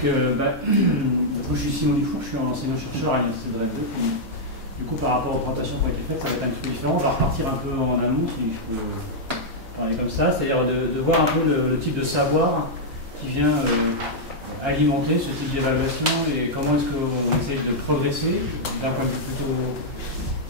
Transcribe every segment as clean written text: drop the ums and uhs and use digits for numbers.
Je suis Simon Dufour, je suis un enseignant-chercheur à l'Université de Rennes 2. Du coup, par rapport aux présentations qui ont été faites, ça va être un petit peu différent. On va repartir un peu en amont, si je peux parler comme ça, c'est-à-dire de voir un peu le type de savoir qui vient alimenter ce type d'évaluation et comment est-ce qu'on essaie de progresser d'un point de vue plutôt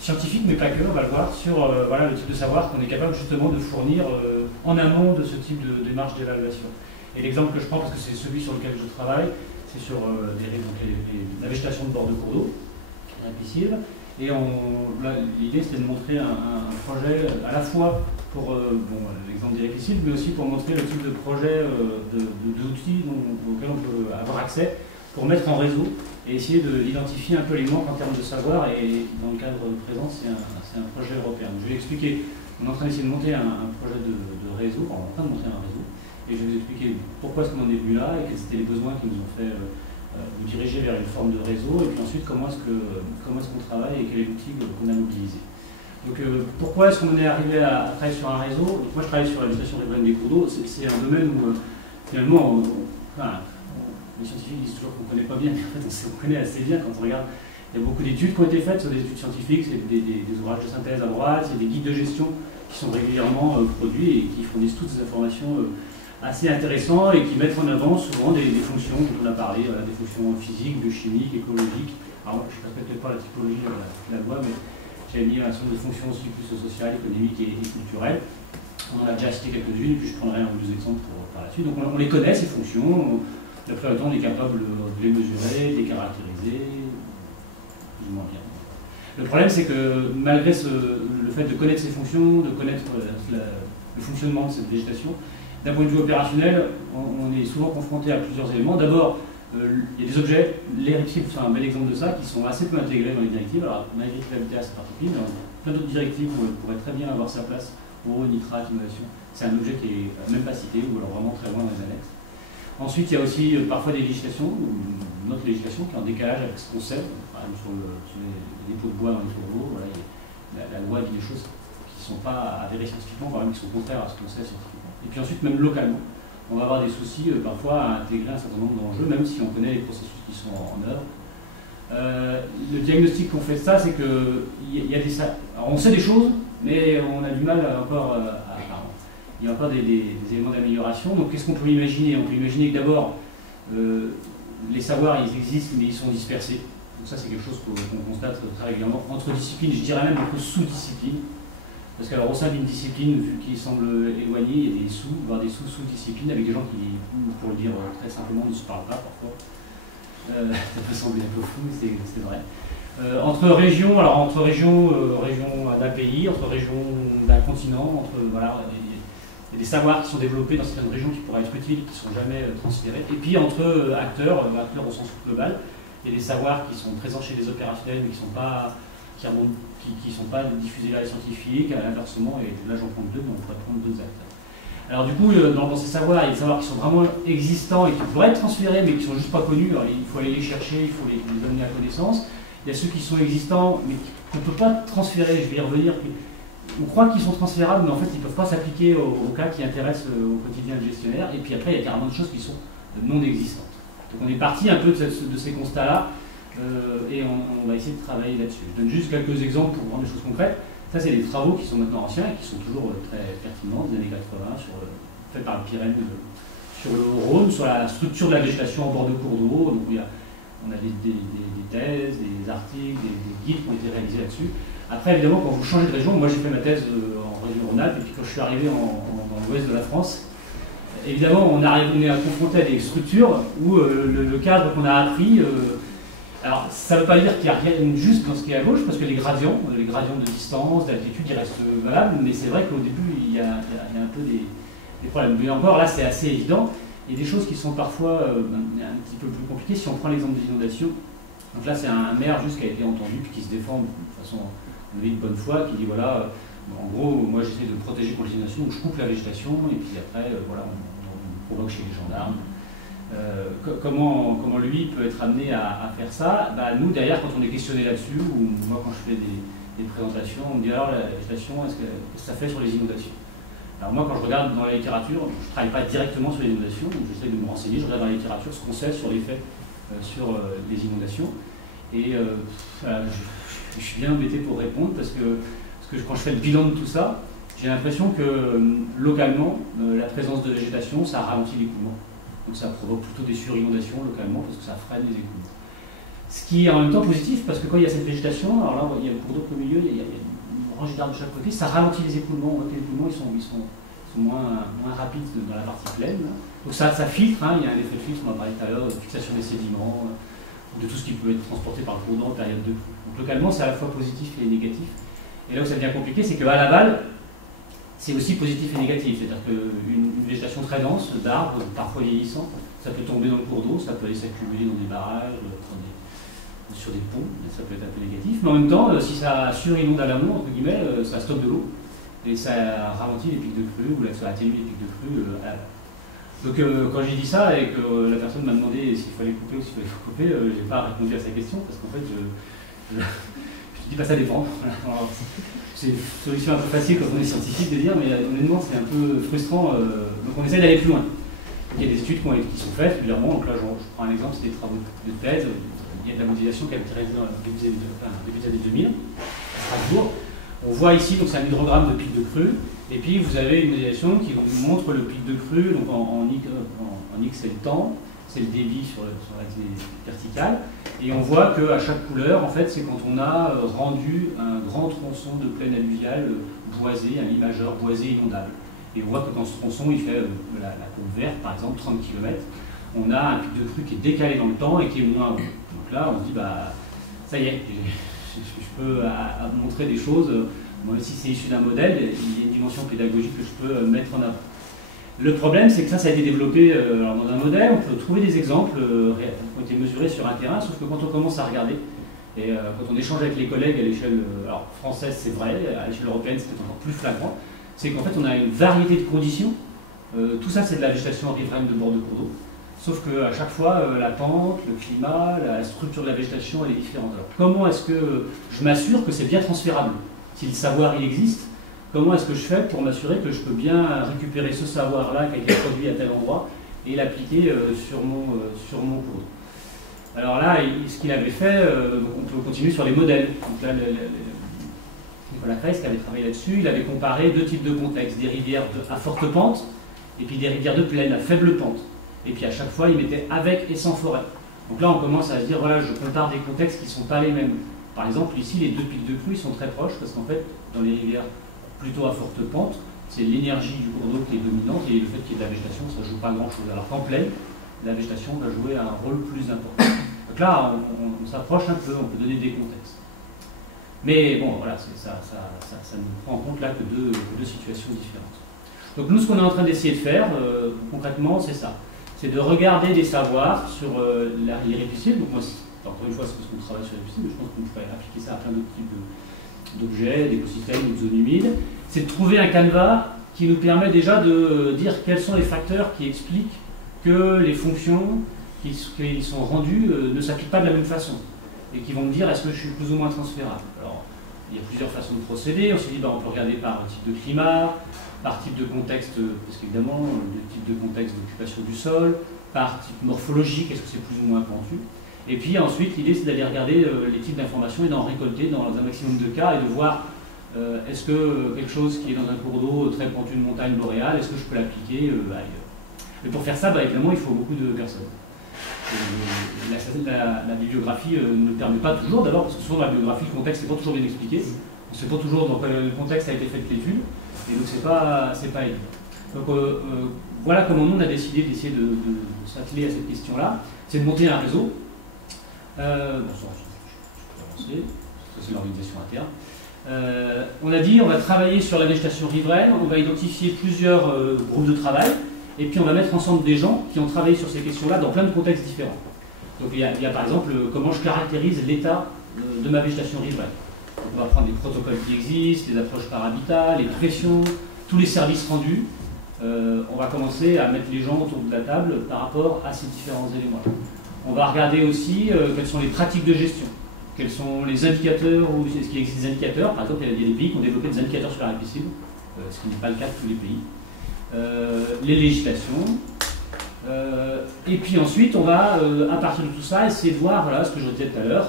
scientifique, mais pas que, on va le voir, sur le type de savoir qu'on est capable justement de fournir en amont de ce type de démarche d'évaluation. Et l'exemple que je prends, parce que c'est celui sur lequel je travaille, c'est sur la végétation de bord de cours d'eau, la piscine. Et l'idée c'était de montrer un projet à la fois pour l'exemple des piscines, mais aussi pour montrer le type de projet d'outils auxquels on peut avoir accès pour mettre en réseau et essayer d'identifier un peu les manques en termes de savoir. Et dans le cadre présent, c'est un projet européen. Je vais expliquer, on est en train d'essayer de monter un projet de réseau, enfin, on est en train de monter un réseau, et je vais vous expliquer pourquoi est-ce qu'on en est venu là et quels étaient les besoins qui nous ont fait nous diriger vers une forme de réseau, et puis ensuite comment est-ce qu'on travaille et quel est l'outil qu'on a mobilisé. Donc pourquoi est-ce qu'on est arrivé à travailler sur un réseau? Donc, moi je travaille sur la végétation riveraine des cours d'eau, c'est un domaine où finalement les scientifiques disent toujours qu'on ne connaît pas bien, mais en fait on connaît assez bien quand on regarde. Il y a beaucoup d'études qui ont été faites sur des études scientifiques, c'est des ouvrages de synthèse à droite, il y a des guides de gestion qui sont régulièrement produits et qui fournissent toutes ces informations assez intéressants et qui mettent en avant souvent des fonctions dont on a parlé, des fonctions physiques, biochimiques, écologiques. Alors moi, je ne respecte pas la typologie de la loi, mais j'ai mis un certain nombre de fonctions aussi plus sociales, économiques et culturelles. On en a déjà cité quelques-unes, et puis je prendrai un ou deux exemples par la suite. Donc on les connaît, ces fonctions. La plupart du temps, on est capable de les mesurer, de les caractériser, plus ou moins bien. Le problème, c'est que malgré le fait de connaître ces fonctions, de connaître le fonctionnement de cette végétation, d'un point de vue opérationnel, on est souvent confronté à plusieurs éléments. D'abord, il y a des objets, les directives sont un bel exemple de ça, qui sont assez peu intégrés dans les directives. Alors, ma directive Habitat, c'est particulier, mais plein d'autres directives pourraient très bien avoir sa place. Eau, nitrate, innovation. C'est un objet qui n'est même pas cité, ou alors vraiment très loin dans les annexes. Ensuite, il y a aussi parfois des législations, ou notre législation, qui est en décalage avec ce qu'on sait. Par exemple, sur les dépôts de bois dans les cours d'eau, voilà, la loi dit des choses qui ne sont pas avérées scientifiquement, voire même qui sont contraires à ce qu'on sait scientifiquement. Et puis ensuite, même localement, on va avoir des soucis parfois à intégrer un certain nombre d'enjeux, même si on connaît les processus qui sont en œuvre. Le diagnostic qu'on fait de ça, c'est que alors on sait des choses, mais on a du mal encore il y a encore des éléments d'amélioration. Donc qu'est-ce qu'on peut imaginer? On peut imaginer que d'abord, les savoirs, ils existent, mais ils sont dispersés. Donc ça, c'est quelque chose qu'on constate très régulièrement entre disciplines, je dirais même entre sous-disciplines. Parce qu'alors au sein d'une discipline, vu qu'il semble éloigné, il y a des voire des sous-sous-disciplines, avec des gens qui, pour le dire très simplement, ne se parlent pas parfois. Ça peut sembler un peu fou, mais c'est vrai. Entre régions, alors entre régions d'un pays, entre régions d'un continent, il y a des savoirs qui sont développés dans certaines régions qui pourraient être utiles, qui ne sont jamais transférés. Et puis entre acteurs au sens global, il y a des savoirs qui sont présents chez les opérationnels, mais qui ne sont pas diffusés vers les scientifiques, à l'inversement, et là j'en prends deux, mais on pourrait prendre deux acteurs. Alors du coup, dans ces savoirs, il y a des savoirs qui sont vraiment existants et qui pourraient être transférés, mais qui ne sont juste pas connus. Alors, il faut aller les chercher, il faut les amener à connaissance. Il y a ceux qui sont existants, mais qu'on ne peut pas transférer, je vais y revenir. On croit qu'ils sont transférables, mais en fait, ils ne peuvent pas s'appliquer aux cas qui intéressent au quotidien le gestionnaire. Et puis après, il y a carrément des choses qui sont non existantes. Donc on est parti un peu de ces constats-là, et on va essayer de travailler là-dessus. Je donne juste quelques exemples pour voir des choses concrètes. Ça, c'est des travaux qui sont maintenant anciens et qui sont toujours très pertinents, des années 80, faits par le Pirenne sur le Rhône, sur la structure de la végétation en bord de cours d'eau. Donc on a des thèses, des articles, des guides qui ont été réalisés là-dessus. Après, évidemment, quand vous changez de région, moi j'ai fait ma thèse en région Rhône-Alpes, et puis quand je suis arrivé dans l'ouest de la France, évidemment, on est confronté à des structures où le cadre qu'on a appris, alors ça ne veut pas dire qu'il n'y a rien juste dans ce qui est à gauche, parce que les gradients de distance, d'altitude, ils restent valables, mais c'est vrai qu'au début, il y a un peu des problèmes. Mais encore, là, c'est assez évident. Il y a des choses qui sont parfois un petit peu plus compliquées. Si on prend l'exemple des inondations, donc là, c'est un maire juste qui a été entendu, puis qui se défend de façon de bonne foi, qui dit voilà, en gros, moi j'essaie de protéger contre les inondations, donc je coupe la végétation, et puis après, voilà, on provoque chez les gendarmes. Comment lui peut être amené à faire ça? Nous, derrière, quand on est questionné là-dessus, ou moi, quand je fais des présentations, on me dit alors la végétation, qu'est-ce que ça fait sur les inondations? Alors moi, quand je regarde dans la littérature, je ne travaille pas directement sur les inondations, donc j'essaie de me renseigner, je regarde dans la littérature ce qu'on sait sur l'effet sur les inondations. Et voilà, je suis bien embêté pour répondre parce que quand je fais le bilan de tout ça, j'ai l'impression que localement, la présence de végétation, ça ralentit l'écoulement. Donc ça provoque plutôt des surinondations localement parce que ça freine les écoulements. Ce qui est en même temps positif parce que quand il y a cette végétation, alors là il y a le cours d'eau au milieu, il y a une rangée d'arbres de chaque côté, ça ralentit les écoulements. On voit que les écoulements ils sont moins rapides dans la partie pleine. Là. Donc ça filtre, hein, il y a un effet de filtre, on en parlait tout à l'heure, de fixation des sédiments, de tout ce qui peut être transporté par le cours d'eau en période de crue. Donc localement c'est à la fois positif et négatif. Et là où ça devient compliqué, c'est qu'à l'aval, c'est aussi positif et négatif. C'est-à-dire qu'une végétation très dense d'arbres, parfois vieillissants, ça peut tomber dans le cours d'eau, ça peut aller s'accumuler dans des barrages, sur des ponts, ça peut être un peu négatif. Mais en même temps, si ça surinonde à l'amont, entre guillemets, ça stocke de l'eau et ça ralentit les pics de crue, ou là, ça atténue les pics de crue à l'aval. Donc quand j'ai dit ça et que la personne m'a demandé s'il fallait couper ou s'il fallait couper, je n'ai pas répondu à sa question parce qu'en fait, je dis pas ça dépend. C'est une solution un peu facile quand on est scientifique de dire, mais honnêtement c'est un peu frustrant. Donc on essaie d'aller plus loin. Il y a des études qui sont faites régulièrement. Donc là je prends un exemple, c'est des travaux de thèse. Il y a de la modélisation qui a été réalisée dans le début des années 2000 à Strasbourg. On voit ici, donc c'est un hydrogramme de pic de crue, et puis vous avez une modélisation qui vous montre le pic de crue, donc en X c'est le temps, c'est le débit sur l'axe verticale, et on voit qu'à chaque couleur, en fait, c'est quand on a rendu un grand tronçon de plaine alluviale boisé, un lit majeur boisé inondable. Et on voit que dans ce tronçon, il fait la courbe verte, par exemple, 30 km, on a un pic de crue qui est décalé dans le temps et qui est moins haut. Donc là, on se dit, bah, ça y est, je peux montrer des choses, même si c'est issu d'un modèle, il y a une dimension pédagogique que je peux mettre en avant. Le problème, c'est que ça a été développé dans un modèle, on peut trouver des exemples qui ont été mesurés sur un terrain, sauf que quand on commence à regarder, et quand on échange avec les collègues à l'échelle française, c'est vrai, à l'échelle européenne, c'est encore plus flagrant, c'est qu'en fait, on a une variété de conditions. Tout ça, c'est de la végétation riveraine de bord de cours d'eau. Sauf qu'à chaque fois, la pente, le climat, la structure de la végétation, elle est différente. Alors, comment est-ce que je m'assure que c'est bien transférable? Si le savoir, il existe, comment est-ce que je fais pour m'assurer que je peux bien récupérer ce savoir-là qui a été produit à tel endroit et l'appliquer sur mon cours d'eau? Alors là, ce qu'il avait fait, on peut continuer sur les modèles. Donc là, Nicolas Kreis, qui avait travaillé là-dessus, il avait comparé deux types de contextes, des rivières à forte pente et puis des rivières de plaine à faible pente. Et puis à chaque fois, il mettait avec et sans forêt. Donc là, on commence à se dire, voilà, je compare des contextes qui ne sont pas les mêmes. Par exemple, ici, les deux pics de crue sont très proches parce qu'en fait, dans les rivières plutôt à forte pente, c'est l'énergie du cours d'eau qui est dominante et le fait qu'il y ait de la végétation, ça ne joue pas grand-chose. Alors qu'en plaine, la végétation va jouer un rôle plus important. Donc là, on s'approche un peu, on peut donner des contextes. Mais bon, voilà, ça ne prend en compte là que deux situations différentes. Donc nous, ce qu'on est en train d'essayer de faire, concrètement, c'est ça. C'est de regarder des savoirs sur l'irréducible. Donc moi, encore une fois, c'est parce qu'on travaille sur l'irréducible, mais je pense qu'on pourrait appliquer ça à plein d'autres types d'objets, d'écosystèmes ou de zones humides. C'est de trouver un canevas qui nous permet déjà de dire quels sont les facteurs qui expliquent que les fonctions qui sont rendues ne s'appliquent pas de la même façon et qui vont me dire est-ce que je suis plus ou moins transférable. Alors, il y a plusieurs façons de procéder. On s'est dit on peut regarder par type de climat, par type de contexte, parce qu'évidemment, le type de contexte d'occupation du sol, par type morphologique, est-ce que c'est plus ou moins pentu. Et puis ensuite, l'idée c'est d'aller regarder les types d'informations et d'en récolter dans un maximum de cas et de voir est-ce que quelque chose qui est dans un cours d'eau très pentu de montagne boréale, est-ce que je peux l'appliquer ailleurs. Mais pour faire ça, évidemment, il faut beaucoup de personnes. La bibliographie ne permet pas toujours, d'abord parce que souvent dans la bibliographie, le contexte n'est pas toujours bien expliqué. On ne sait pas toujours dans quel contexte a été faite l'étude, et donc c'est pas évident. Donc voilà comment nous on a décidé d'essayer de s'atteler à cette question-là, c'est de monter un réseau. Ça c'est l'organisation interne. On a dit on va travailler sur la végétation riveraine, on va identifier plusieurs groupes de travail, et puis on va mettre ensemble des gens qui ont travaillé sur ces questions-là dans plein de contextes différents. Donc il y a par exemple comment je caractérise l'état de ma végétation riveraine. Donc, on va prendre des protocoles qui existent, les approches par habitat, les pressions, tous les services rendus. On va commencer à mettre les gens autour de la table par rapport à ces différents éléments-là. On va regarder aussi quelles sont les pratiques de gestion, quels sont les indicateurs, est-ce qu'il existe des indicateurs. Par exemple, il y a des pays qui ont développé des indicateurs sur la herbicide, ce qui n'est pas le cas de tous les pays. les législations. Et puis ensuite, on va, à partir de tout ça, essayer de voir, voilà, ce que je disais tout à l'heure,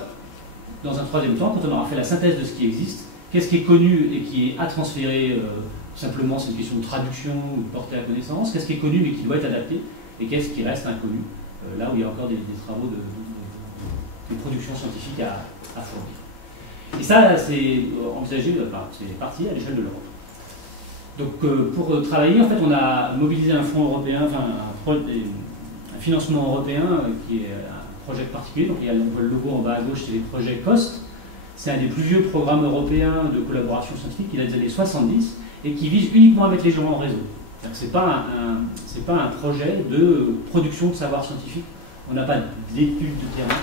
dans un troisième temps, quand on aura fait la synthèse de ce qui existe, qu'est-ce qui est connu et qui est à transférer, simplement c'est une question de traduction ou de porter à connaissance, qu'est-ce qui est connu mais qui doit être adapté, et qu'est-ce qui reste inconnu, là où il y a encore des travaux de production scientifique à fournir. Et ça, c'est envisagé, enfin, c'est parti à l'échelle de l'Europe. Donc pour travailler, en fait, on a mobilisé un fonds européen, enfin un financement européen qui est un projet particulier. Donc il y a le logo en bas à gauche, c'est les projets COST. C'est un des plus vieux programmes européens de collaboration scientifique qui date des années 70 et qui vise uniquement à mettre les gens en réseau. Ce n'est pas un projet de production de savoir scientifique. On n'a pas d'études de terrain,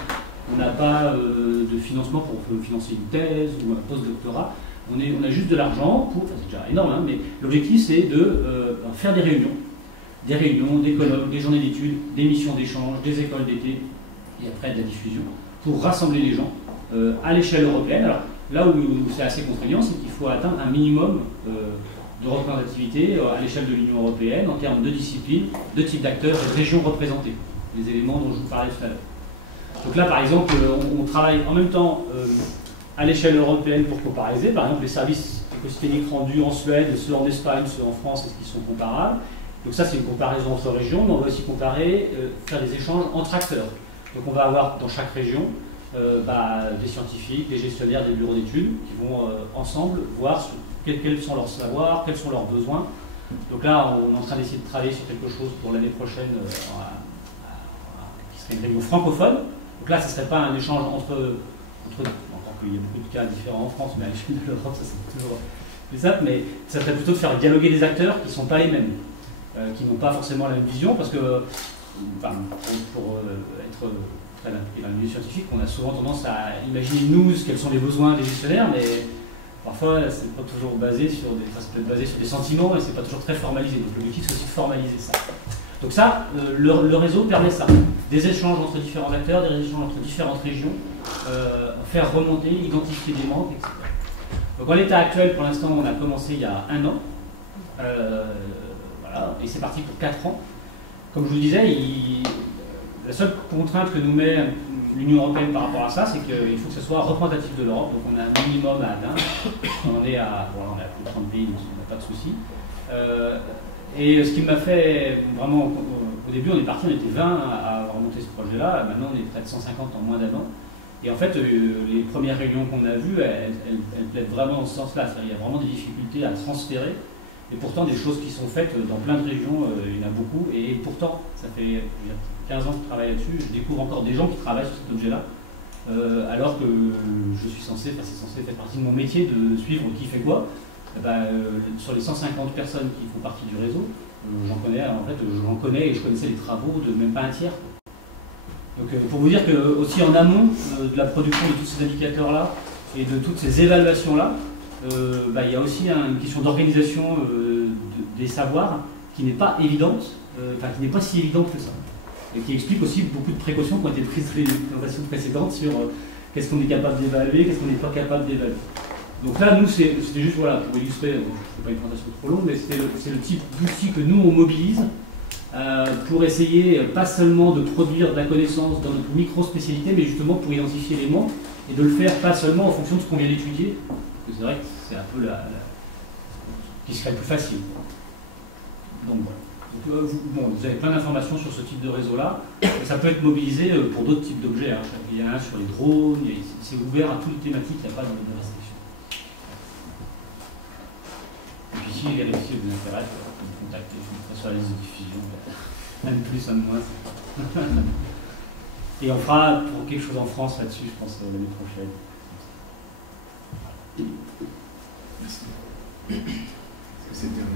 on n'a pas de financement pour financer une thèse ou un post-doctorat. On a juste de l'argent pour, enfin c'est déjà énorme, hein, mais l'objectif c'est de faire des réunions, des colloques, des journées d'études, des missions d'échange, des écoles d'été et après de la diffusion, pour rassembler les gens à l'échelle européenne. Alors là où c'est assez contraignant, c'est qu'il faut atteindre un minimum de représentativité à l'échelle de l'Union européenne en termes de disciplines, de types d'acteurs et de régions représentées, les éléments dont je vous parlais tout à l'heure. Donc là par exemple, on travaille en même temps à l'échelle européenne pour comparaiser, par exemple les services écosystémiques rendus en Suède, ceux en Espagne, ceux en France, est-ce qu'ils sont comparables? Donc ça c'est une comparaison entre régions, mais on va aussi comparer, faire des échanges entre acteurs. Donc on va avoir dans chaque région des scientifiques, des gestionnaires, des bureaux d'études qui vont ensemble voir quels sont leurs savoirs, quels sont leurs besoins. Donc là on est en train d'essayer de travailler sur quelque chose pour l'année prochaine qui serait une réunion francophone. Donc là ce ne serait pas un échange entre il y a beaucoup de cas différents en France, mais à l'échelle de l'Europe, ça c'est toujours plus simple, mais ça serait plutôt de faire dialoguer des acteurs qui ne sont pas les mêmes, qui n'ont pas forcément la même vision, parce que pour être très impliqué dans le milieu scientifique, on a souvent tendance à imaginer nous quels sont les besoins des gestionnaires, mais parfois c'est pas toujours basé sur des, ça peut être basé sur des sentiments et c'est pas toujours très formalisé. Donc l'objectif c'est aussi de formaliser ça. Donc ça, le réseau permet ça, des échanges entre différents acteurs, des échanges entre différentes régions, faire remonter, identifier des manques, etc. Donc en l'état actuel, pour l'instant, on a commencé il y a 1 an, voilà, et c'est parti pour 4 ans. Comme je vous le disais, la seule contrainte que nous met l'Union européenne par rapport à ça, c'est qu'il faut que ce soit représentatif de l'Europe, donc on a un minimum à atteindre. On est à plus de 30 pays, donc on n'a pas de souci. Et ce qui m'a fait vraiment, au début on est parti, on était 20 à remonter ce projet-là, maintenant on est près de 150 en moins d'1 an. Et en fait, les premières réunions qu'on a vues, elles plaident vraiment dans ce sens-là, c'est-à-dire qu'il y a vraiment des difficultés à transférer, et pourtant des choses qui sont faites dans plein de régions, il y en a beaucoup, et pourtant, ça fait 15 ans que je travaille là-dessus, je découvre encore des gens qui travaillent sur cet objet-là, alors que je suis censé, enfin c'est censé faire partie de mon métier de suivre qui fait quoi. Sur les 150 personnes qui font partie du réseau, j'en connais et je connaissais les travaux de même pas un tiers. Donc pour vous dire que aussi en amont de la production de tous ces indicateurs-là et de toutes ces évaluations-là, il y a aussi une question d'organisation des savoirs qui n'est pas évidente, qui n'est pas si évidente que ça. Et qui explique aussi beaucoup de précautions qui ont été prises dans les présentations précédentes sur qu'est-ce qu'on est capable d'évaluer, qu'est-ce qu'on n'est pas capable d'évaluer. Donc là, nous, c'était juste pour illustrer, je ne fais pas une présentation trop longue, mais c'est le type d'outil que nous, on mobilise pour essayer, pas seulement de produire de la connaissance dans notre micro-spécialité, mais justement pour identifier les manques et de le faire pas seulement en fonction de ce qu'on vient d'étudier, parce que c'est vrai que c'est un peu qui serait le plus facile. Donc voilà. Donc, vous avez plein d'informations sur ce type de réseau-là. Ça peut être mobilisé pour d'autres types d'objets. Hein. Il y a un sur les drones, c'est ouvert à toutes les thématiques, il n'y a pas de restriction. Et puis si les récits vous intéressent, vous me contactez, je vous ferai sur la liste de diffusion, un de plus, un de moins. Et on fera pour quelque chose en France là-dessus, je pense, l'année prochaine. Merci. Est-ce que c'était